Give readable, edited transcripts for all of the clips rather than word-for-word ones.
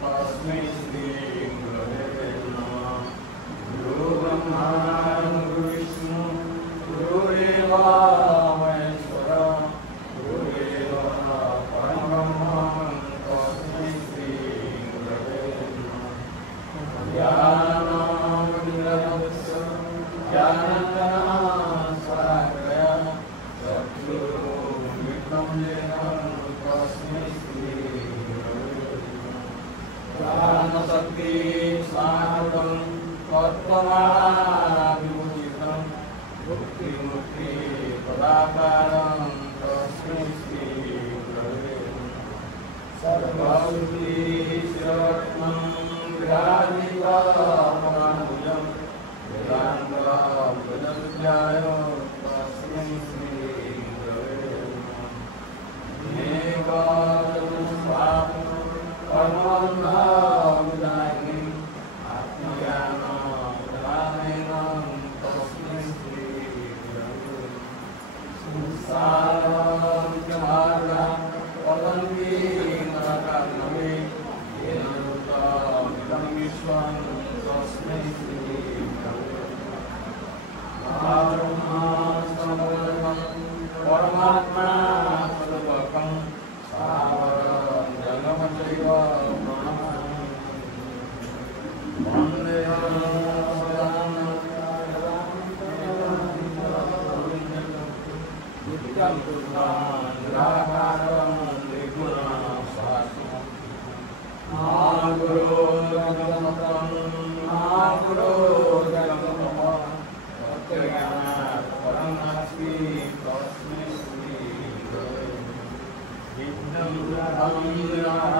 तस्मै श्रीगुरवे नमः। गुरु ब्रह्मा गुरु विष्णु गुरुदेव महेश्वरा गुरुदेव परब्रह्म तस्मै श्रीगुरवे नमः। ज्ञानामृतमस्य ज्ञानाञ्जनशलाकया चक्षुरुन्मिलितं येन तस्मै श्रीगुरवे नमः। ज्ञानशक्ति सागरं तत्त्वमहाविभूषितं भुक्तिमुक्ति पदाकारं तस्मै श्रीगुरवे नमः। सर्वसिद्धिरत्नं विराजितमहाभुजं वेदान्तविद्याय तस्मै श्रीगुरवे नमः। एकचतुष्पादं परमबन्धविदायिनीं आत्मज्ञानप्रदानेन तस्मै श्रीगुरवे नमः। संसारविद्यमार्गं वदन्ति नरकार्णवे येन वृत्तमिदं विश्वं तस्मै श्रीगुरवे नमः। परमात्मा स्वरूपकं सावरं जगमचैव वन्देऽहं नित्यं निराकारं निर्गुणशाश्वतं नागुरो जगन्नाथं नागुरो जगन्नाथं तत्त्वज्ञानात् परं नास्ति तस्मै श्रीगुरवे नमः। नित्यं निराकारं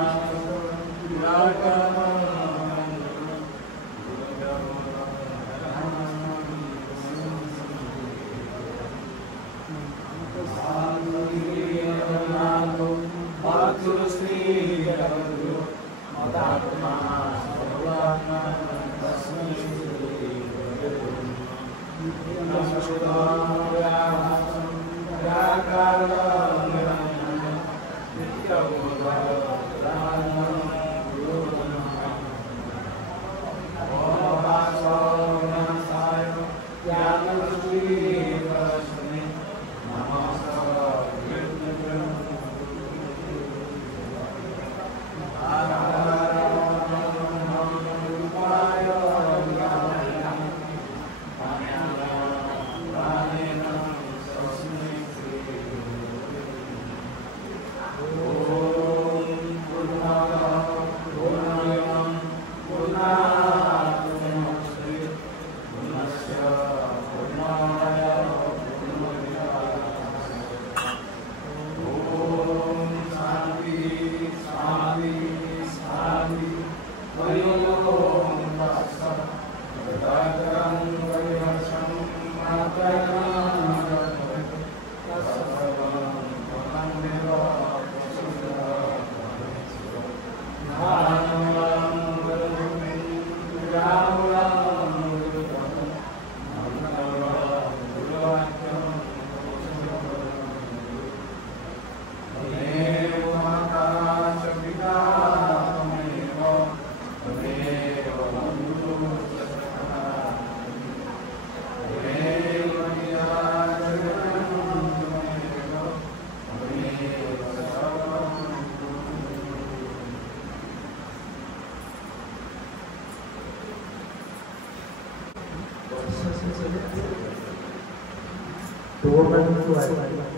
ତୁମମାନଙ୍କୁ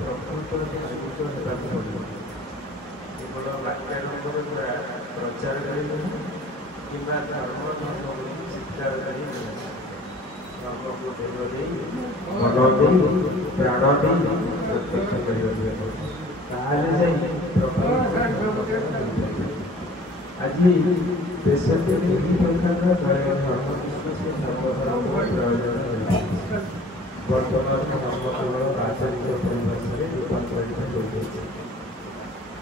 ପ୍ରକଳ୍ପର ସୁଯୋଗ ଦେବାକୁ ପଡ଼ିବ। କେବଳ ବାକ୍ୟାନନ୍ଦର ଦ୍ୱାରା ପ୍ରଚାର କରି ନୁହେଁ କିମ୍ବା ଧର୍ମ ବୋଲି ଚିତ୍କାର କରି ନୁହେଁ। ଧର୍ମକୁ ଦେବ ଦେଇ ମନ ଦେଇ ପ୍ରାଣ ଦେଇ ପ୍ରତ୍ୟକ୍ଷ କରିବାକୁ ହେବ। ତାହେଲେ ଯାଇ ଆଜି ଦେଶରେ ଦୁଇ ପ୍ରକାରର ଧର୍ମବିଶ୍ୱାସ ଧର୍ମଧର୍ମର ପ୍ରୟୋଜନ ରହିଛି। ବର୍ତ୍ତମାନ ଧର୍ମ କେବଳ ରାଜନୀତିକ ପରିବେଶରେ ରୂପାନ୍ତରିତ ହୋଇଯାଇଛି।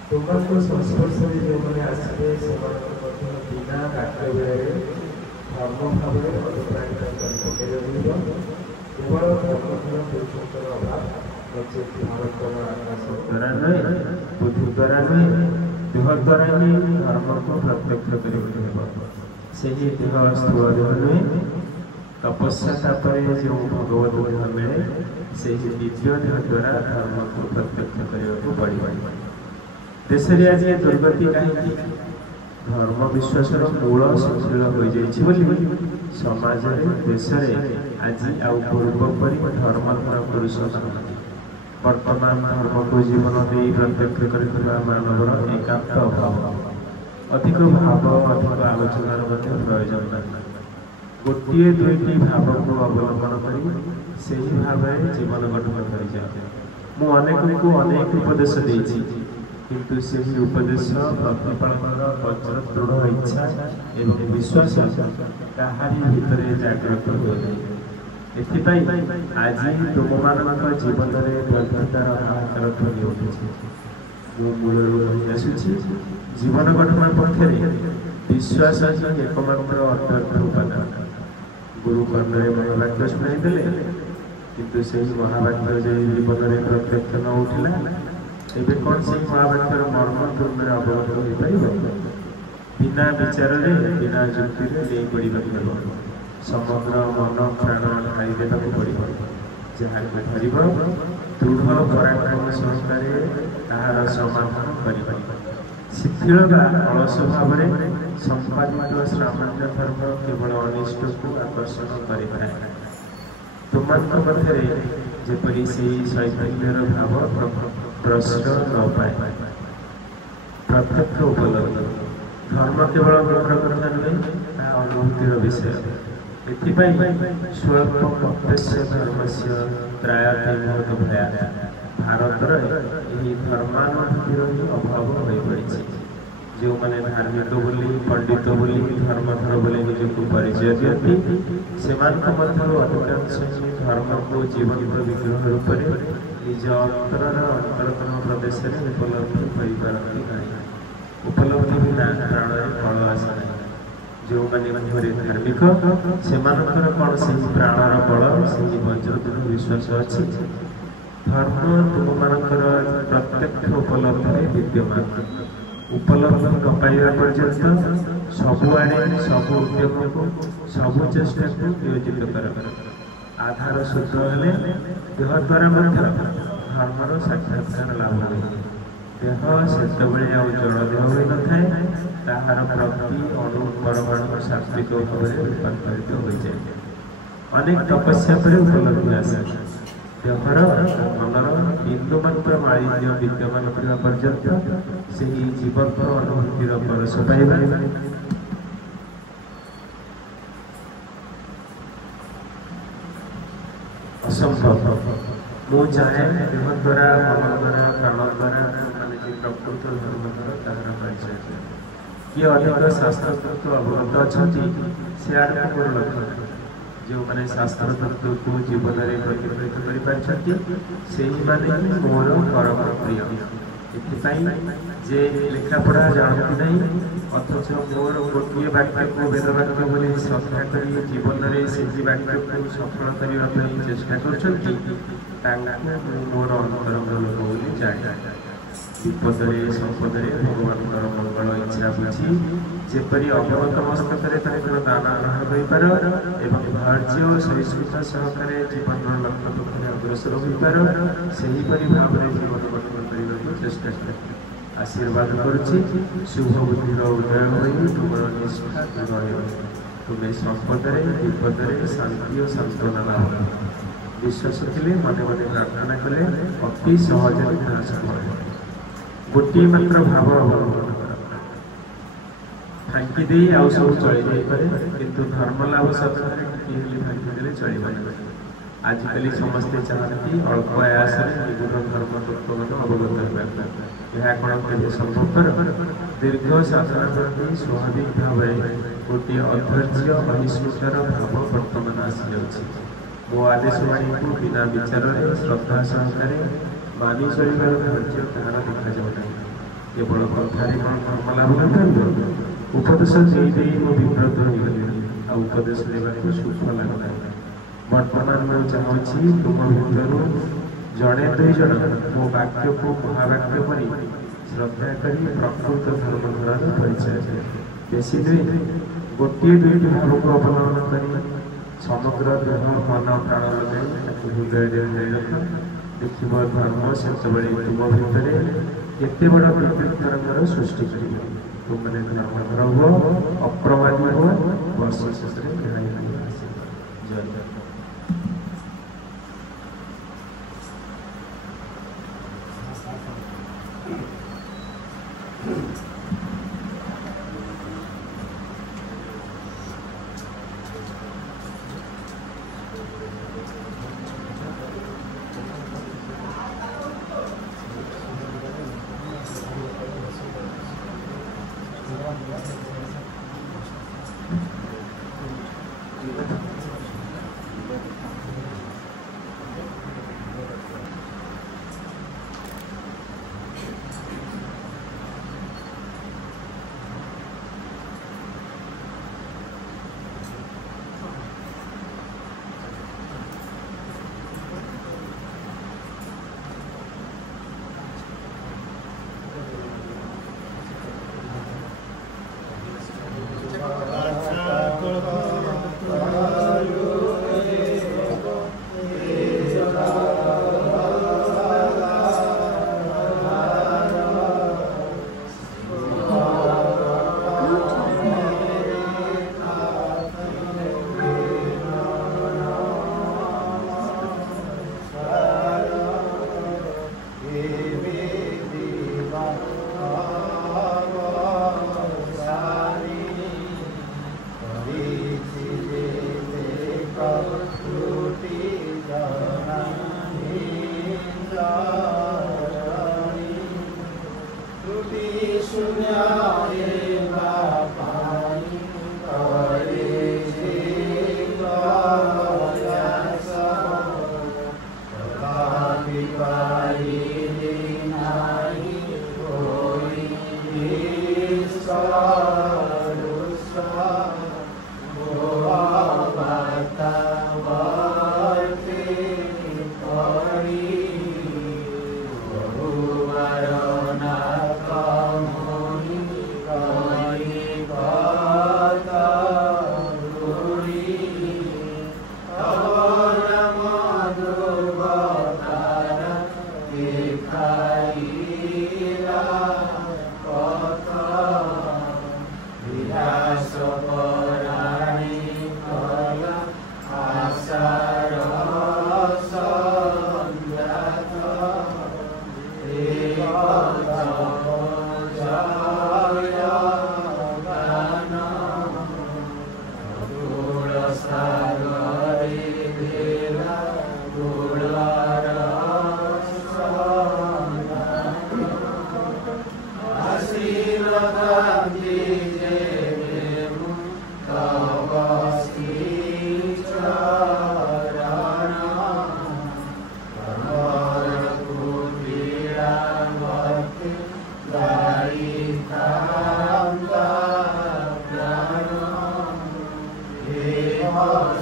ତୁମଙ୍କ ସଂସ୍ପର୍ଶରେ ଯେଉଁମାନେ ଆସିବେ ସେମାନଙ୍କ ମଧ୍ୟ ବିନା ଡାକ ବେଳରେ ଧର୍ମ ଭାବରେ ଅନୁପ୍ରାଣିତ କରି ପକାଇବାକୁ ହେବ। କେବଳ ଧର୍ମଧର ପୁରୁଷଙ୍କର ଅଭାବ ନଚେତ୍ ଭାରତର ଆକାଶ ଦ୍ୱାରା ନୁହେଁ, ବୁଦ୍ଧି ଦ୍ୱାରା ନୁହେଁ, ଦେହ ଦ୍ୱାରା ହିଁ ଧର୍ମକୁ ପ୍ରତ୍ୟକ୍ଷ କରିବାକୁ ହେବ। ସେହି ଦେହ ସ୍ଥୂଳ ଦେହ ନୁହେଁ, ତପସ୍ୟା ତାପରେ ଯେଉଁ ଭଗବତ ଦେହ ମିଳେ ସେହି ଦିବ୍ୟ ଦେହ ଦ୍ୱାରା ଧର୍ମକୁ ପ୍ରତ୍ୟକ୍ଷ କରିବାକୁ ପଡ଼ିବ। ଦେଶରେ ଆଜି ଦୁର୍ଗତି କାହିଁକି? ଧର୍ମ ବିଶ୍ୱାସର ମୂଳ ଶିଥିଳ ହୋଇଯାଇଛି ବୋଲି ସମାଜରେ ଦେଶରେ ଆଜି ଆଉ ପୂର୍ବ ପରି ଧର୍ମଧର ପୁରୁଷ ନାହାନ୍ତି। ବର୍ତ୍ତମାନ ଧର୍ମକୁ ଜୀବନ ଦେଇ ପ୍ରତ୍ୟକ୍ଷ କରିଥିବା ମାନବର ଏକାନ୍ତ ଅଭାବ। ଅଧିକ ଭାବ ଅଧିକ ଆଲୋଚନାର ମଧ୍ୟ ପ୍ରୟୋଜନ ନାହିଁ। ଗୋଟିଏ ଦୁଇଟି ଭାବକୁ ଅବଲମ୍ବନ କରି ସେହି ଭାବରେ ଜୀବନ ଗଠନ କରିଯାଏ। ମୁଁ ଅନେକଙ୍କୁ ଅନେକ ଉପଦେଶ ଦେଇଛି, କିନ୍ତୁ ସେହି ଉପଦେଶ ପ୍ରତିପାଳନର ବଜ୍ରଦୃଢ଼ ଇଚ୍ଛା ଏବଂ ବିଶ୍ୱାସ କାହାରି ଭିତରେ ଜାଗ୍ରତ ହୁଏନାହିଁ। ଏଥିପାଇଁ ଆଜି ତୁମମାନଙ୍କ ଜୀବନରେ ବ୍ୟର୍ଥତାର ହାହାକାର ଧ୍ୱନି ଉଠୁଛି। ମୁଁ ମୂଳରୁ କହି ଆସୁଛି, ଜୀବନ ଗଠନ ପକ୍ଷରେ ବିଶ୍ୱାସ ହିଁ ଏକମାତ୍ର ଅର୍ଥାର୍ଥ ଉପାଦାନ। ଗୁରୁ କର୍ଣ୍ଣରେ ମହାବାକ୍ୟ ଶୁଣାଇଦେଲେ, କିନ୍ତୁ ସେହି ମହାବାକ୍ୟ ଯେ ଜୀବନରେ ପ୍ରତ୍ୟକ୍ଷ ନ ଉଠିଲା, ଏବେ କ'ଣ ସେହି ମହାବାକ୍ୟର ମର୍ମ ତୁମରେ ଅବଗତ ହୋଇପାରିବ? ବିନା ବିଚାରରେ ବିନା ଯୁକ୍ତିରେ ନେଇ ପଡ଼ିବାକୁ ହେବ। ସମଗ୍ର ମନ ପ୍ରାଣ ଢାଳି ଦେବାକୁ ପଡ଼ିବ। ଯାହାକୁ ଧରିବ ଦୃଢ଼ ପରାକ୍ରମ ସହକାରେ ତାହାର ସମାଧାନ କରିପାରିବ। ଶିଥିଳ ବା ଅଳସ ଭାବରେ ସମ୍ପାଦିତ ସାମାନ୍ୟ ଧର୍ମ କେବଳ ଅନିଷ୍ଟକୁ ଆକର୍ଷଣ କରିପାରେ। ତୁମମାନଙ୍କ ମଧ୍ୟରେ ଯେପରି ସେହି ଶୈଥିଲ୍ୟର ଭାବ ପ୍ରଶ୍ରୟ ନ ପାଏ। ପ୍ରତ୍ୟକ୍ଷ ଉପଲବ୍ଧ ଧର୍ମ କେବଳ ଗ୍ରହଣ କଥା ନୁହେଁ, ତାହା ଅନୁଭୂତିର ବିଷୟ। ଏଥିପାଇଁ ସ୍ୱଳ୍ପ ପ୍ରତ୍ୟକ୍ଷ ଧର୍ମସ୍ୟ ତ୍ରାୟତେ ମହତ ଭୟାତ୍। ଭାରତରେ ଏହି ଧର୍ମାନୁଭୂତିର ହିଁ ଅଭାବ ହୋଇପଡ଼ିଛି। ଯେଉଁମାନେ ଧାର୍ମିକ ବୋଲି, ପଣ୍ଡିତ ବୋଲି, ଧର୍ମଧର ବୋଲି ନିଜକୁ ପରିଚୟ ଦିଅନ୍ତି, ସେମାନଙ୍କ ମଧ୍ୟରୁ ଅଧିକାଂଶ ଧର୍ମକୁ ଜୀବନ୍ତ ବିଗ୍ରହ ରୂପରେ ନିଜ ଅନ୍ତରର ଅନ୍ତରତମ ପ୍ରଦେଶରେ ଉପଲବ୍ଧି କରିପାରନ୍ତି ନାହିଁ। ଉପଲବ୍ଧି ବିନା ପ୍ରାଣରେ ଫଳ ଆସେ ନାହିଁ। ଯେଉଁମାନେ ଘରେ ଧାର୍ମିକ, ସେମାନଙ୍କର କ'ଣ ସେହି ପ୍ରାଣର ବଳ, ସେହି ବଜ୍ରଦୃଢ଼ ବିଶ୍ୱାସ ଅଛି? ଧର୍ମ ତୁମମାନଙ୍କର ପ୍ରତ୍ୟକ୍ଷ ଉପଲବ୍ଧିରେ ବିଦ୍ୟମାନ। ଉପଲବ୍ଧି ନ ପାଇବା ପର୍ଯ୍ୟନ୍ତ ସବୁଆଡ଼େ ସବୁ ଉଦ୍ୟମକୁ ସବୁ ଚେଷ୍ଟାକୁ ନିୟୋଜିତ କର। ଆଧାର ଶୁଦ୍ଧ ହେଲେ ଦେହ ଦ୍ୱାରା ମଧ୍ୟ ଧର୍ମର ସାକ୍ଷାତ୍କାର ଲାଭ ହୁଏ। ଦେହ ସେତେବେଳେ ଆଉ ଜଳ ଦେହ ହୋଇନଥାଏ, ତାହାର ପ୍ରତି ଅଣୁ ପରମାଣୁ ସାତ୍ତ୍ୱିକ ଭାବରେ ରୂପାନ୍ତରିତ ହୋଇଯାଏ। ଅନେକ ତପସ୍ୟା ପରେ ଉପଲବ୍ଧି ଆସେ। ଦେହର ମନର ବିନ୍ଦୁମାତ୍ର ମାଳିନ୍ୟ ବିଦ୍ୟମାନ ଥିବା ପର୍ଯ୍ୟନ୍ତ ସେହି ଜୀବନ୍ତ ଅନୁଭୂତିର ପରଶ ପାଇବା ଅସମ୍ଭବ। ମୁଁ ଚାହେଁ ଦେହ ଦ୍ୱାରା, ମନ ଦ୍ୱାରା, ପ୍ରାଣ ଦ୍ୱାରା ମାନେ ଯେ ପ୍ରକୃତ ଧର୍ମ ଦ୍ୱାରା ତାହାର ପରିଚୟ। କିଏ ଅଧିକ ଶାସ୍ତ୍ର ତତ୍ତ୍ୱ ଅବଗତ ଅଛନ୍ତି ସେ ଆଡ଼କୁ ମୋର ଲକ୍ଷ୍ୟ। ଯେଉଁମାନେ ଶାସ୍ତ୍ର ତତ୍ତ୍ୱକୁ ଜୀବନରେ ପ୍ରତିଫଳିତ କରିପାରିଛନ୍ତି ସେହିମାନେ ମୋର ପରମ ପ୍ରିୟ। ଏଥିପାଇଁ ଯେ ଲେଖାପଢ଼ା ଜାଣନ୍ତି ନାହିଁ, ଅଥଚ ମୋର ଗୋଟିଏ ବାକ୍ୟକୁ ବେଦବାକ୍ୟ ବୋଲି ଶ୍ରଦ୍ଧା କରି ଜୀବନରେ ସେହି ବାକ୍ୟକୁ ସଫଳ କରିବା ପାଇଁ ଚେଷ୍ଟା କରୁଛନ୍ତି, ତାଙ୍କୁ ମୁଁ ମୋର ଅନ୍ତରଙ୍ଗ ଲୋକ ବୋଲି ଜାଣେ। ବିପଦରେ ସମ୍ପଦରେ ଭଗବାନଙ୍କର ମଙ୍ଗଳ ଇଚ୍ଛା ବୁଝି ଯେପରି ଅବଗତ ମସ୍ତକରେ ତାଙ୍କର ଦାନ ଗ୍ରହଣ କରିପାର ଏବଂ ଧୈର୍ଯ୍ୟ ଓ ସହିଷ୍ଣୁତା ସହକାରେ ଜୀବନର ଲକ୍ଷ୍ୟ ପକ୍ଷରେ ଅଗ୍ରସର ହୋଇପାର, ସେହିପରି ଭାବରେ ଜୀବନ ଗଠନ କରିବାକୁ ଚେଷ୍ଟା କର। ଆଶୀର୍ବାଦ କରୁଛି, ଶୁଭ ବୁଦ୍ଧିର ଉଦୟ ହୋଇ ତୁମର ନିଷ୍ଠା ଦୃଢ଼ ହେବ। ତୁମେ ସମ୍ପଦରେ ବିପଦରେ ଶାନ୍ତି ଓ ସାନ୍ତ୍ୱନା ଲାଭ କର। ବିଶ୍ୱାସ ଥିଲେ ମନେ ମନେ ପ୍ରାର୍ଥନା କଲେ ଅତି ସହଜରେ ତାହା ସମ୍ଭବ। ଗୋଟିଏ ମାତ୍ର ଭାବ ଅବଲମ୍ବନ କର। ଫାଙ୍କି ଦେଇ ଆଉ ସବୁ ଚଳି ଯାଇପାରେ, କିନ୍ତୁ ଧର୍ମ ଲାଭ ସାଧନରେ ଟିକିଏ ହେଲେ ଫାଙ୍କି ଦେଲେ ଚଳିବ ନାହିଁ। ଆଜିକାଲି ସମସ୍ତେ ଚାହାନ୍ତି ଅଳ୍ପ ଆୟାସରେ ନିଗୁଢ଼ ଧର୍ମ ତତ୍ତ୍ୱମାନ ଅବଗତ ହେବାକୁ। ଏହା କ'ଣ କେବେ ସମ୍ଭବପର? ଦୀର୍ଘ ସାଧନା ପ୍ରତି ସ୍ୱାଭାବିକ ଭାବରେ ଗୋଟିଏ ଅଧୈର୍ଯ୍ୟ ଅହିଷ୍ଣୁତାର ଭାବ ବର୍ତ୍ତମାନ ଆସିଯାଉଛି। ମୋ ଆଦେଶବାଣୀକୁ ବିନା ବିଚାରରେ ଶ୍ରଦ୍ଧା ସହକାରେ ମାନି ଚଳିବାର ଧୈର୍ଯ୍ୟ କାହାର ଦେଖାଯାଉ ନାହିଁ। କେବଳ କଥାରେ କ'ଣ ଧର୍ମ ଲାଭ ହୋଇପାରିବ? ଉପଦେଶ ଦେଇ ଦେଇ ମୁଁ ବିବ୍ରତ ହୋଇଗଲିଣି, ଆଉ ଉପଦେଶ ଦେବାକୁ ସୁଖ ଲାଗୁନାହିଁ। ବର୍ତ୍ତମାନ ମୁଁ ଚାହୁଁଛି ତୁମ ଭିତରୁ ଜଣେ ଦୁଇ ଜଣ ମୋ ବାକ୍ୟକୁ ମହାବାକ୍ୟ କରି श्रद्धा करी प्रकृत धर्म द्वारा परिचय बेसी नुहे गोटे दुईटी भाव को अवलम्बन कर समुद्र देह मन प्राण लगे हृदय रख देखिब धर्म से तुम भितर केते बड़ विद्युत तरंगर सृष्टि कर तुमने धर्मधर हुआ अप्रमादी हुआ वर्ष शेष में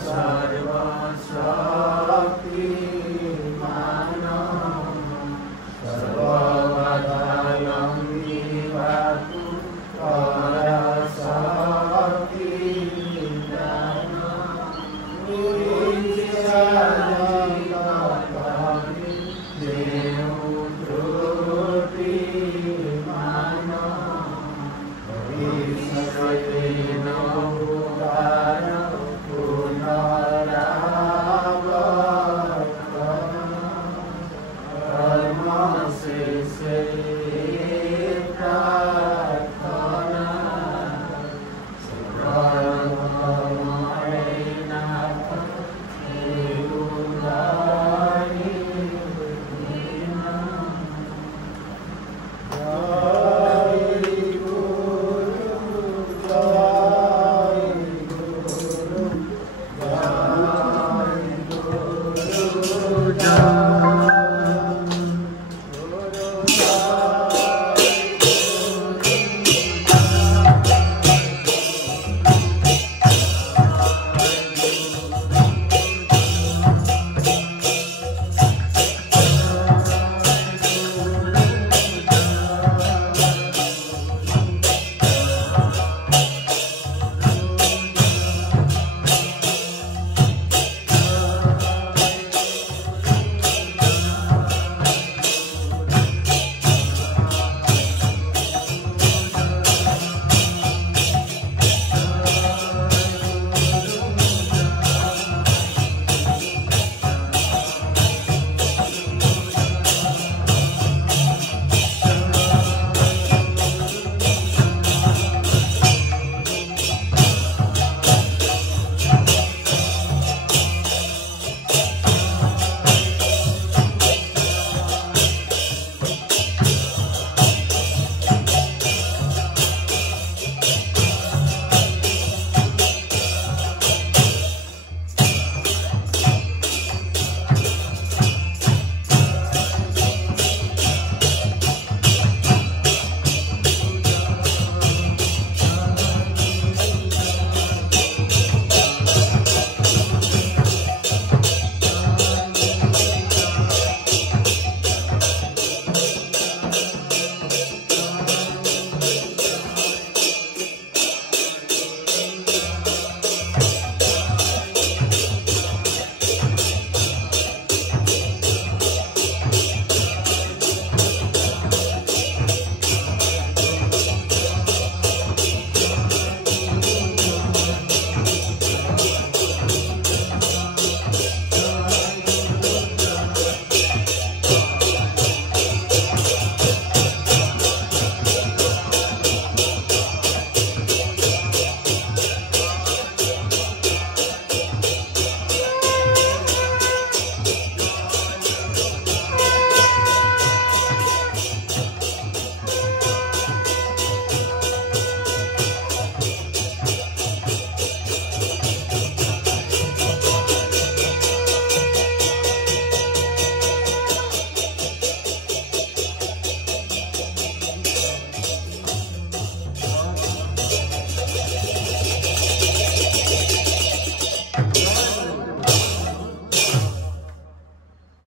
Shai